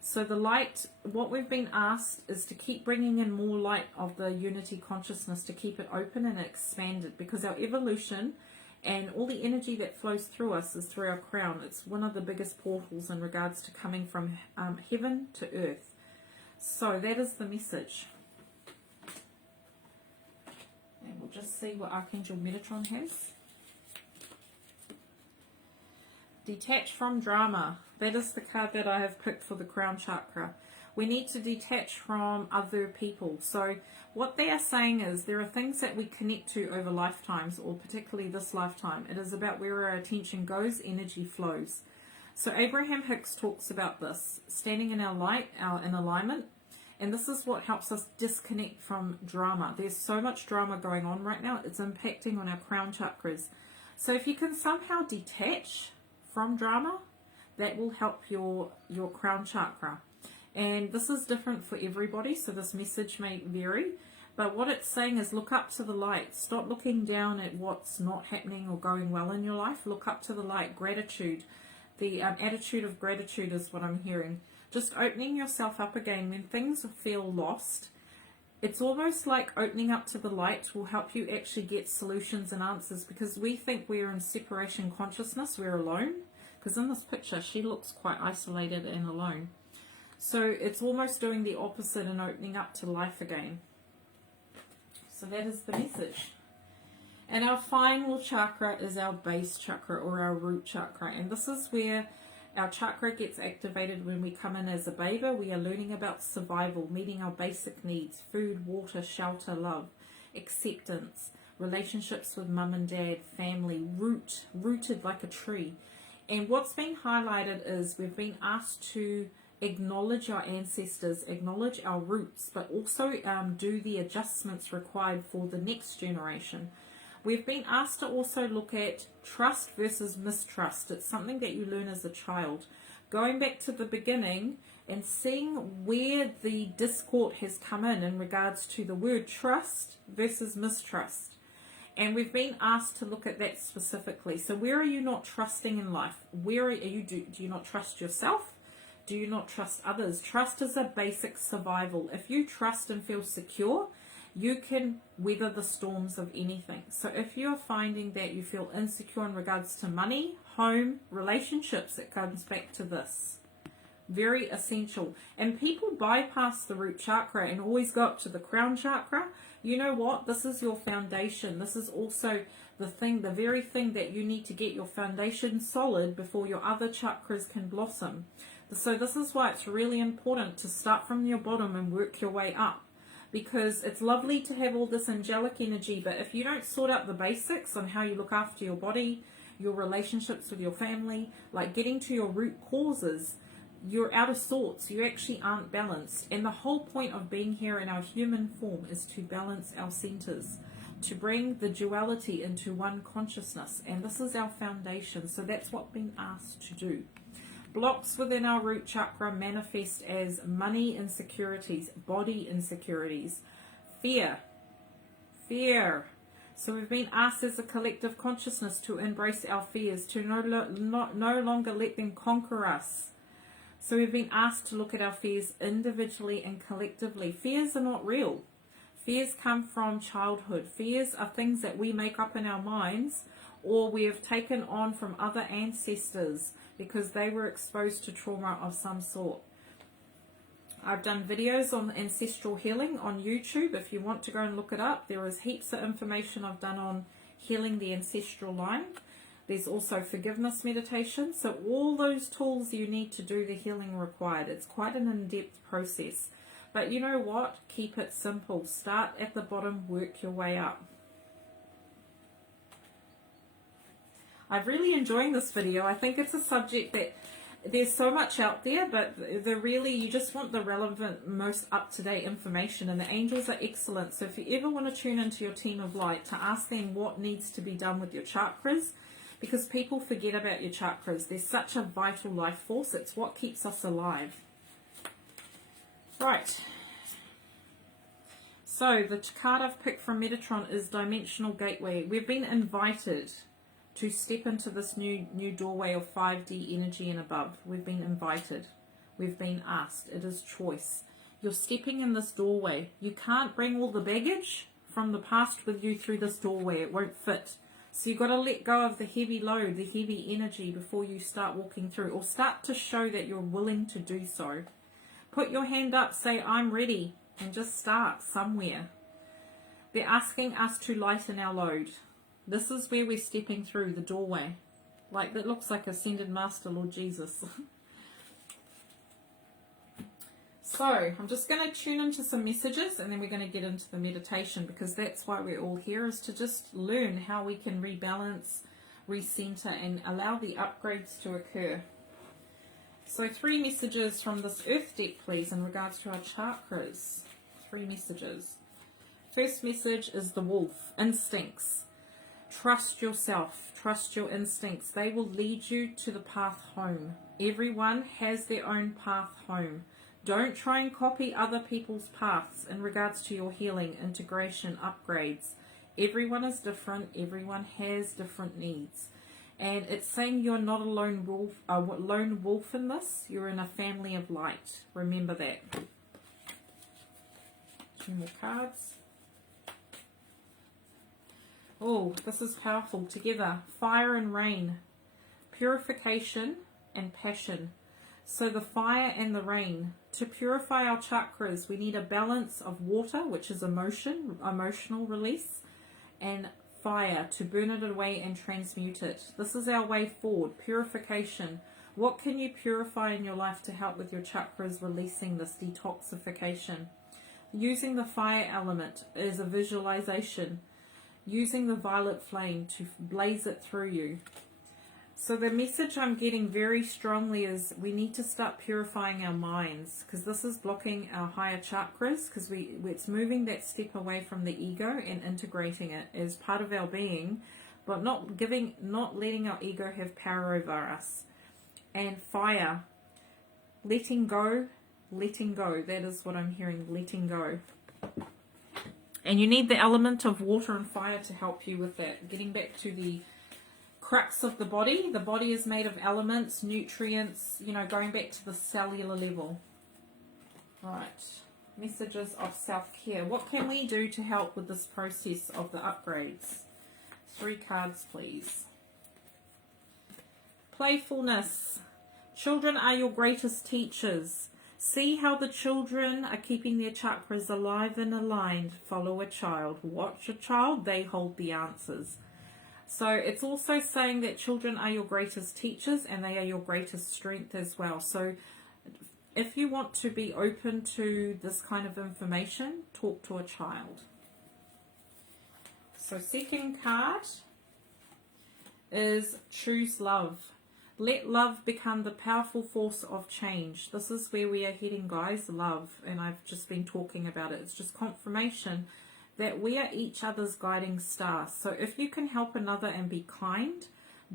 So the light, what we've been asked is to keep bringing in more light of the unity consciousness, to keep it open and expanded, because our evolution and all the energy that flows through us is through our crown. It's one of the biggest portals in regards to coming from heaven to earth. So that is the message. And we'll just see what Archangel Metatron has. Detach from drama. That is the card that I have picked for the crown chakra. We need to detach from other people. So what they are saying is there are things that we connect to over lifetimes, or particularly this lifetime. It is about where our attention goes, energy flows. So Abraham Hicks talks about this, standing in our light, in alignment. And this is what helps us disconnect from drama. There's so much drama going on right now. It's impacting on our crown chakras. So if you can somehow detach from drama, that will help your crown chakra. And this is different for everybody, so this message may vary. But what it's saying is look up to the light. Stop looking down at what's not happening or going well in your life. Look up to the light. Gratitude. The attitude of gratitude is what I'm hearing. Just opening yourself up again when things feel lost. It's almost like opening up to the light will help you actually get solutions and answers, because we think we're in separation consciousness, we're alone. Because in this picture, she looks quite isolated and alone. So it's almost doing the opposite and opening up to life again. So that is the message. And our final chakra is our base chakra, or our root chakra. And this is where our chakra gets activated when we come in as a baby. We are learning about survival, meeting our basic needs, food, water, shelter, love, acceptance, relationships with mum and dad, family, rooted like a tree. And what's being highlighted is we've been asked to acknowledge our ancestors, acknowledge our roots, but also do the adjustments required for the next generation. We've been asked to also look at trust versus mistrust. It's something that you learn as a child. Going back to the beginning and seeing where the discord has come in regards to the word trust versus mistrust. And we've been asked to look at that specifically. So where are you not trusting in life? Where are you? Do you not trust yourself? do not trust others. Trust is a basic survival. If you trust and feel secure, you can weather the storms of anything. So if you're finding that you feel insecure in regards to money, home, relationships, it comes back to this. Very essential. And people bypass the root chakra and always go up to the crown chakra. You know what? This is your foundation. This is also the very thing that you need to get your foundation solid before your other chakras can blossom. So this is why it's really important to start from your bottom and work your way up. Because it's lovely to have all this angelic energy, but if you don't sort out the basics on how you look after your body, your relationships with your family, like getting to your root causes, you're out of sorts. You actually aren't balanced. And the whole point of being here in our human form is to balance our centers, to bring the duality into one consciousness. And this is our foundation. So that's what we're being asked to do. Blocks within our root chakra manifest as money insecurities, body insecurities, fear. So we've been asked as a collective consciousness to embrace our fears, to no longer let them conquer us. So we've been asked to look at our fears individually and collectively. Fears are not real. Fears come from childhood. Fears are things that we make up in our minds, or we have taken on from other ancestors because they were exposed to trauma of some sort. I've done videos on ancestral healing on YouTube. If you want to go and look it up, there is heaps of information I've done on healing the ancestral line. There's also forgiveness meditation. So all those tools you need to do the healing required. It's quite an in-depth process. But you know what? Keep it simple. Start at the bottom, work your way up. I'm really enjoying this video. I think it's a subject that there's so much out there, but you just want the relevant, most up-to-date information, and the angels are excellent. So if you ever want to tune into your team of light to ask them what needs to be done with your chakras, because people forget about your chakras. They're such a vital life force. It's what keeps us alive. Right. So the card I've picked from Metatron is Dimensional Gateway. We've been invited to step into this new doorway of 5D energy and above. We've been invited. We've been asked. It is choice. You're stepping in this doorway. You can't bring all the baggage from the past with you through this doorway. It won't fit. So you've got to let go of the heavy load, the heavy energy before you start walking through, or start to show that you're willing to do so. Put your hand up, say, I'm ready, and just start somewhere. They're asking us to lighten our load. This is where we're stepping through the doorway. Like, that looks like Ascended Master Lord Jesus. So, I'm just going to tune into some messages, and then we're going to get into the meditation, because that's why we're all here, is to just learn how we can rebalance, recenter, and allow the upgrades to occur. So 3 messages from this Earth deck, please, in regards to our chakras. 3 messages. First message is the wolf. Instincts. Trust yourself. Trust your instincts. They will lead you to the path home. Everyone has their own path home. Don't try and copy other people's paths in regards to your healing, integration, upgrades. Everyone is different. Everyone has different needs. And it's saying you're not a lone wolf in this. You're in a family of light. Remember that. 2 more cards. Oh, this is powerful. Together, fire and rain, purification and passion. So the fire and the rain. To purify our chakras, we need a balance of water, which is emotional release, and fire to burn it away and transmute it. This is our way forward. Purification. What can you purify in your life to help with your chakras releasing this detoxification? Using the fire element as a visualization. Using the violet flame to blaze it through you. So the message I'm getting very strongly is we need to start purifying our minds, because this is blocking our higher chakras, because it's moving that step away from the ego and integrating it as part of our being, but not letting our ego have power over us. And fire, letting go. That is what I'm hearing, letting go. And you need the element of water and fire to help you with that. Getting back to the crux of the body. The body is made of elements, nutrients, you know, going back to the cellular level. Right, messages of self-care. What can we do to help with this process of the upgrades? 3 cards, please. Playfulness. Children are your greatest teachers. See how the children are keeping their chakras alive and aligned. Follow a child. Watch a child. They hold the answers. So it's also saying that children are your greatest teachers and they are your greatest strength as well. So if you want to be open to this kind of information, talk to a child. So second card is choose love. Let love become the powerful force of change. This is where we are heading, guys, love. And I've just been talking about it. It's just confirmation that we are each other's guiding star. So if you can help another and be kind,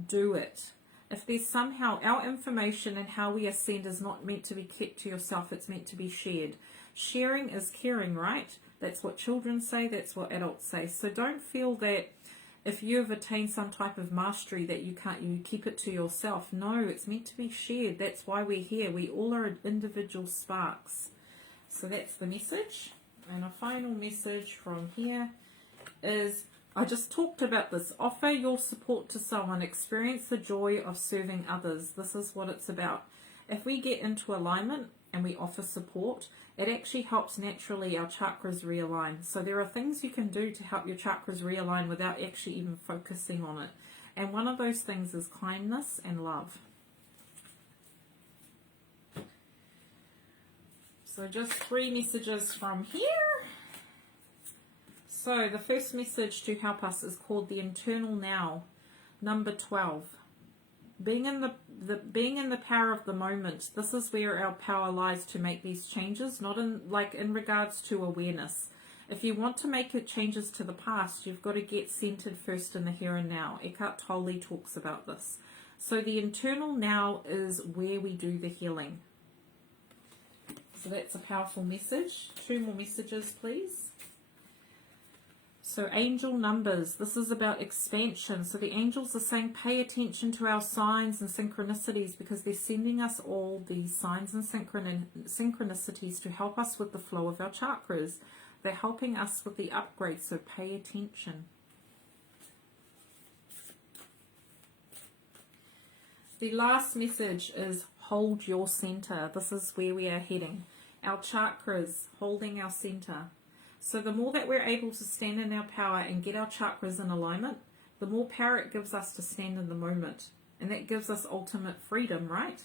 do it. If there's somehow our information and how we ascend is not meant to be kept to yourself, it's meant to be shared. Sharing is caring, right? That's what children say, that's what adults say. So don't feel that if you've attained some type of mastery that you keep it to yourself. No, it's meant to be shared. That's why we're here. We all are individual sparks. So that's the message. And a final message from here is, I just talked about this. Offer your support to someone. Experience the joy of serving others. This is what it's about. If we get into alignment and we offer support, it actually helps naturally our chakras realign. So there are things you can do to help your chakras realign without actually even focusing on it. And one of those things is kindness and love. So just 3 messages from here. So the first message to help us is called the internal now, number 12. Being in the power of the moment. This is where our power lies to make these changes, not in regards to awareness. If you want to make changes to the past, you've got to get centered first in the here and now. Eckhart Tolle talks about this. So the internal now is where we do the healing. So that's a powerful message. 2 more messages, please. So angel numbers, this is about expansion. So the angels are saying pay attention to our signs and synchronicities, because they're sending us all these signs and synchronicities to help us with the flow of our chakras. They're helping us with the upgrade, so pay attention. The last message is hold your center. This is where we are heading. Our chakras, holding our center. So the more that we're able to stand in our power and get our chakras in alignment, the more power it gives us to stand in the moment. And that gives us ultimate freedom, right?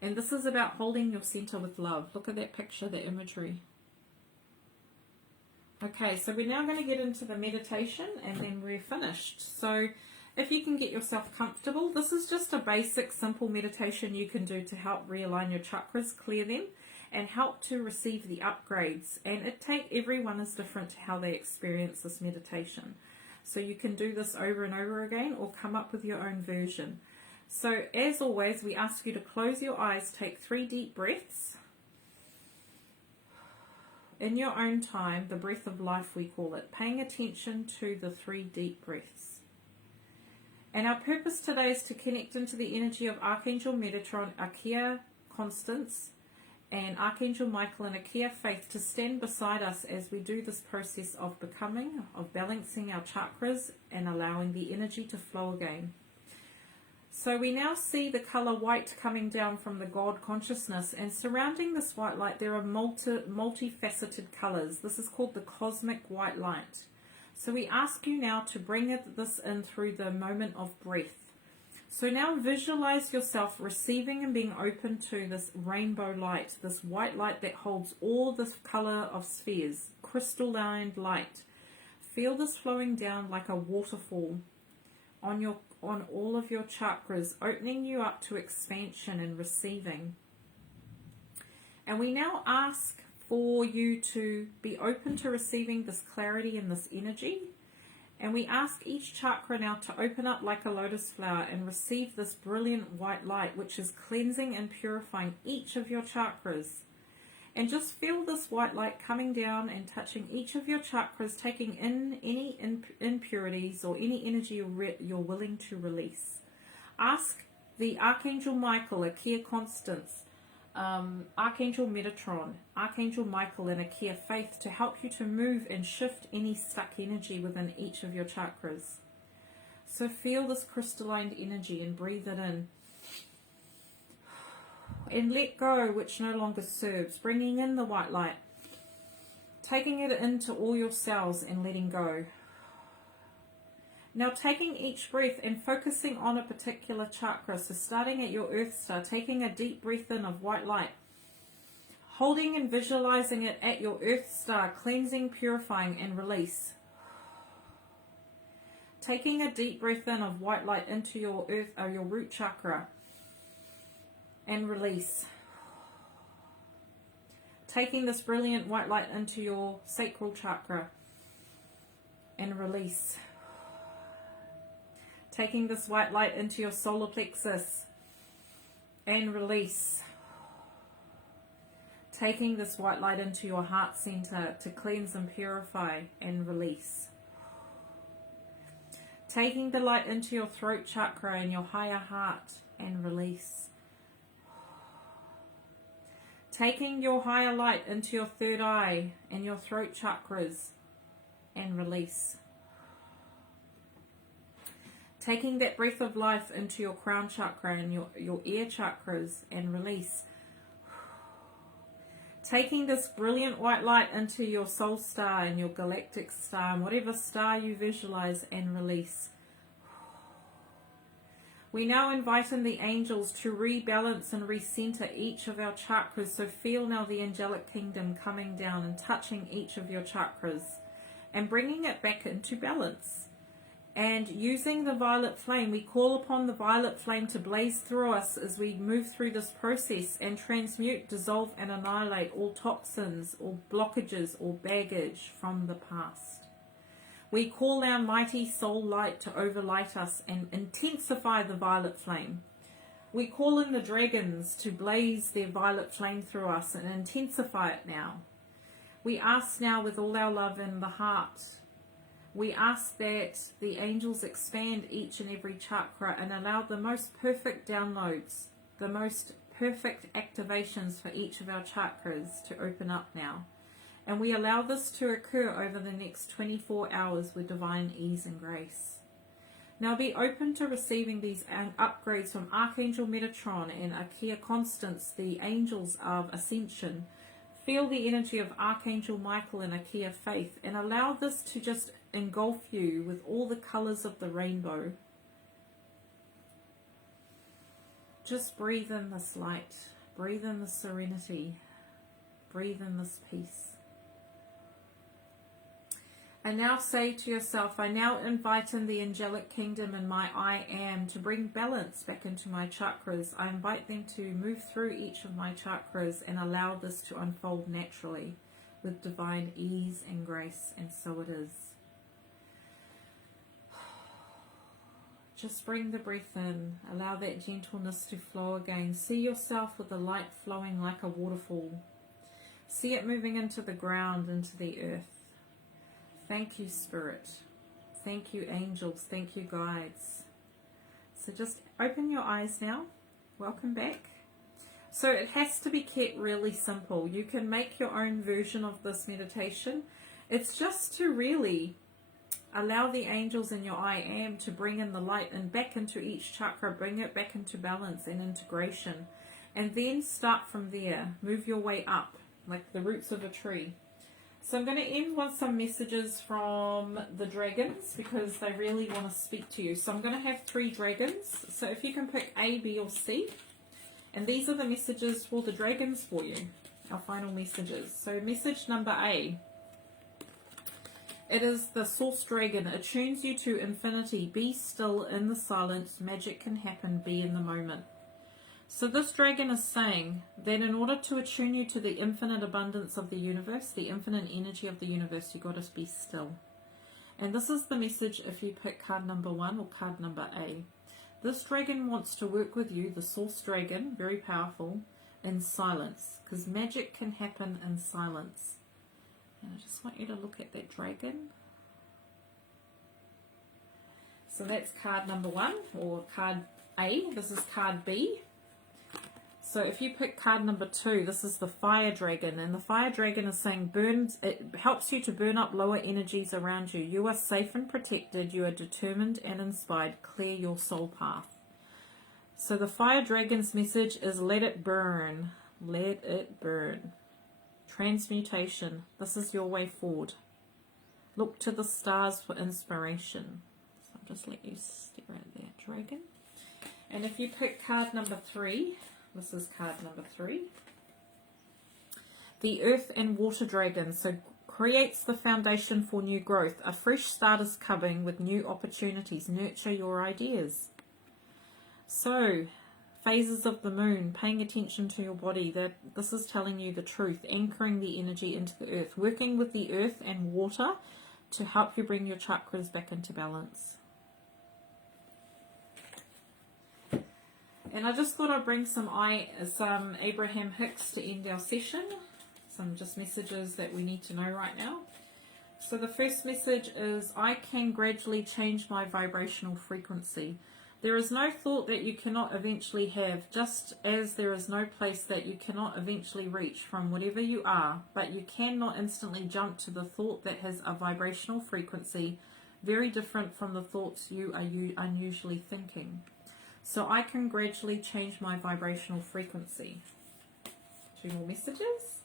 And this is about holding your center with love. Look at that picture, the imagery. Okay, so we're now going to get into the meditation and then we're finished. So if you can get yourself comfortable, this is just a basic, simple meditation you can do to help realign your chakras, clear them, and help to receive the upgrades. And everyone is different to how they experience this meditation. So you can do this over and over again or come up with your own version. So as always, we ask you to close your eyes, take 3 deep breaths. In your own time, the breath of life we call it, paying attention to the 3 deep breaths. And our purpose today is to connect into the energy of Archangel Metatron, Akea Constance, and Archangel Michael and Akea Faith to stand beside us as we do this process of becoming, of balancing our chakras and allowing the energy to flow again. So we now see the color white coming down from the God consciousness, and surrounding this white light there are multifaceted colors. This is called the cosmic white light. So we ask you now to bring this in through the moment of breath. So now visualize yourself receiving and being open to this rainbow light, this white light that holds all this color of spheres, crystalline light. Feel this flowing down like a waterfall on all of your chakras, opening you up to expansion and receiving. And we now ask for you to be open to receiving this clarity and this energy. And we ask each chakra now to open up like a lotus flower and receive this brilliant white light, which is cleansing and purifying each of your chakras. And just feel this white light coming down and touching each of your chakras, taking in any impurities or any energy you're willing to release. Ask the Archangel Michael, Akia Constance, Archangel Metatron, Archangel Michael, and Akia Faith to help you to move and shift any stuck energy within each of your chakras. So feel this crystalline energy and breathe it in. And let go which no longer serves, bringing in the white light, taking it into all your cells and letting go. Now taking each breath and focusing on a particular chakra, so starting at your Earth Star, taking a deep breath in of white light, holding and visualizing it at your Earth Star, cleansing, purifying, and release. Taking a deep breath in of white light into your your root chakra, and release. Taking this brilliant white light into your sacral chakra, and release. Taking this white light into your solar plexus, and release. Taking this white light into your heart center to cleanse and purify, and release. Taking the light into your throat chakra and your higher heart, and release. Taking your higher light into your third eye and your throat chakras, and release. Taking that breath of life into your crown chakra and your ear chakras, and release. Taking this brilliant white light into your soul star and your galactic star and whatever star you visualize, and release. We now invite in the angels to rebalance and recenter each of our chakras. So feel now the angelic kingdom coming down and touching each of your chakras and bringing it back into balance. And using the violet flame, we call upon the violet flame to blaze through us as we move through this process and transmute, dissolve, and annihilate all toxins or blockages or baggage from the past. We call our mighty soul light to overlight us and intensify the violet flame. We call in the dragons to blaze their violet flame through us and intensify it now. We ask now with all our love in the heart, we ask that the angels expand each and every chakra and allow the most perfect downloads, the most perfect activations for each of our chakras to open up now. And we allow this to occur over the next 24 hours with divine ease and grace. Now be open to receiving these upgrades from Archangel Metatron and Akia Constance, the angels of ascension. Feel the energy of Archangel Michael and Akia Faith, and allow this to just engulf you with all the colors of the rainbow. Just breathe in this light, breathe in this serenity, breathe in this peace. And now say to yourself, I now invite in the angelic kingdom and my I am to bring balance back into my chakras. I invite them to move through each of my chakras and allow this to unfold naturally with divine ease and grace, and so it is. Just bring the breath in, allow that gentleness to flow again. See yourself with the light flowing like a waterfall. See it moving into the ground, into the earth. Thank you, Spirit. Thank you, angels. Thank you, guides. So just open your eyes now. Welcome back. So it has to be kept really simple. You can make your own version of this meditation. It's just to really allow the angels in your I am to bring in the light and back into each chakra, bring it back into balance and integration. And then start from there. Move your way up like the roots of a tree. So I'm going to end with some messages from the dragons because they really want to speak to you. So I'm going to have 3 dragons. So if you can pick A, B or C. And these are the messages for the dragons for you. Our final messages. So message number A. It is the Source Dragon. It tunes you to infinity. Be still in the silence. Magic can happen. Be in the moment. So this dragon is saying that in order to attune you to the infinite abundance of the universe, the infinite energy of the universe, you've got to be still. And this is the message if you pick card number 1 or card number A. This dragon wants to work with you, the Source Dragon, very powerful, in silence, because magic can happen in silence. And I just want you to look at that dragon. So that's card number 1, or card A, this is card B. So if you pick card number 2, this is the Fire Dragon, and the Fire Dragon is saying it helps you to burn up lower energies around you. You are safe and protected. You are determined and inspired. Clear your soul path. So the Fire Dragon's message is let it burn. Let it burn. Transmutation. This is your way forward. Look to the stars for inspiration. So I'll just let you stay right there, Dragon. And if you pick card number 3, this is card number 3. The Earth and Water Dragon. So creates the foundation for new growth. A fresh start is coming with new opportunities. Nurture your ideas. So, phases of the moon, paying attention to your body. This is telling you the truth. Anchoring the energy into the earth. Working with the earth and water to help you bring your chakras back into balance. And I just thought I'd bring some Abraham Hicks to end our session. Some just messages that we need to know right now. So the first message is, I can gradually change my vibrational frequency. There is no thought that you cannot eventually have, just as there is no place that you cannot eventually reach from whatever you are, but you cannot instantly jump to the thought that has a vibrational frequency very different from the thoughts you are unusually thinking. So I can gradually change my vibrational frequency. 2 more messages.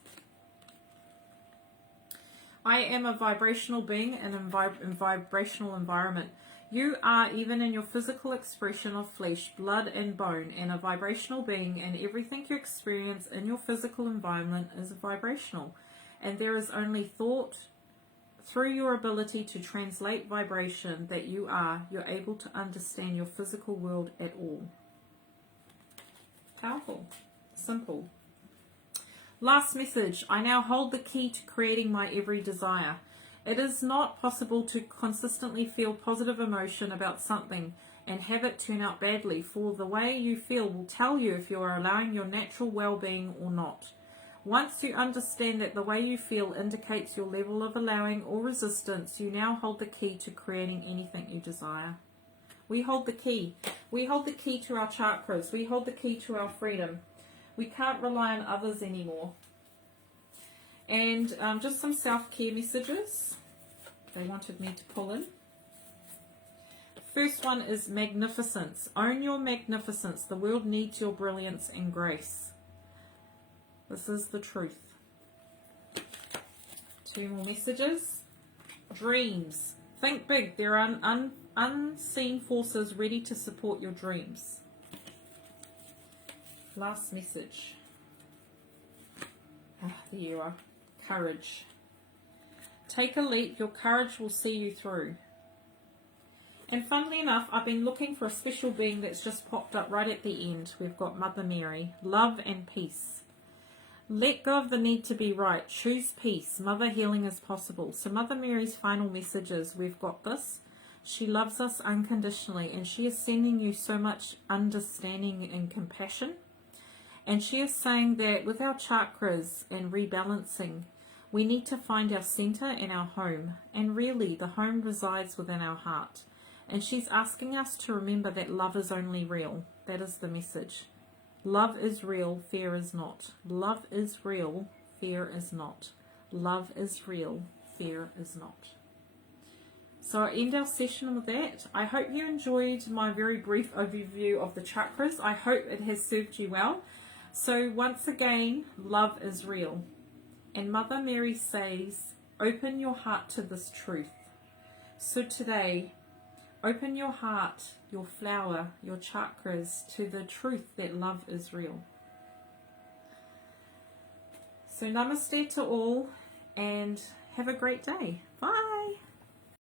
I am a vibrational being in a vibrational environment. You are, even in your physical expression of flesh, blood and bone, and a vibrational being, and everything you experience in your physical environment is vibrational. And there is only thought. Through your ability to translate vibration that you're able to understand your physical world at all. Powerful. Simple. Last message. I now hold the key to creating my every desire. It is not possible to consistently feel positive emotion about something and have it turn out badly, for the way you feel will tell you if you are allowing your natural well-being or not. Once you understand that the way you feel indicates your level of allowing or resistance, you now hold the key to creating anything you desire. We hold the key. We hold the key to our chakras. We hold the key to our freedom. We can't rely on others anymore. And just some self-care messages they wanted me to pull in. First one is magnificence. Own your magnificence. The world needs your brilliance and grace. This is the truth. 2 more messages. Dreams. Think big. There are unseen forces ready to support your dreams. Last message. There you are. Courage. Take a leap. Your courage will see you through. And funnily enough, I've been looking for a special being that's just popped up right at the end. We've got Mother Mary. Love and peace. Let go of the need to be right. Choose peace. Mother healing is possible. So Mother Mary's final message is, we've got this. She loves us unconditionally, and she is sending you so much understanding and compassion. And she is saying that with our chakras and rebalancing, we need to find our center and our home. And really, the home resides within our heart. And she's asking us to remember that love is only real. That is the message. Love is real, fear is not. Love is real, fear is not. Love is real, fear is not. So I end our session with that. I hope you enjoyed my very brief overview of the chakras. I hope it has served you well. So once again, love is real. And Mother Mary says, open your heart to this truth. So today, open your heart, your flower, your chakras to the truth that love is real. So namaste to all and have a great day. Bye.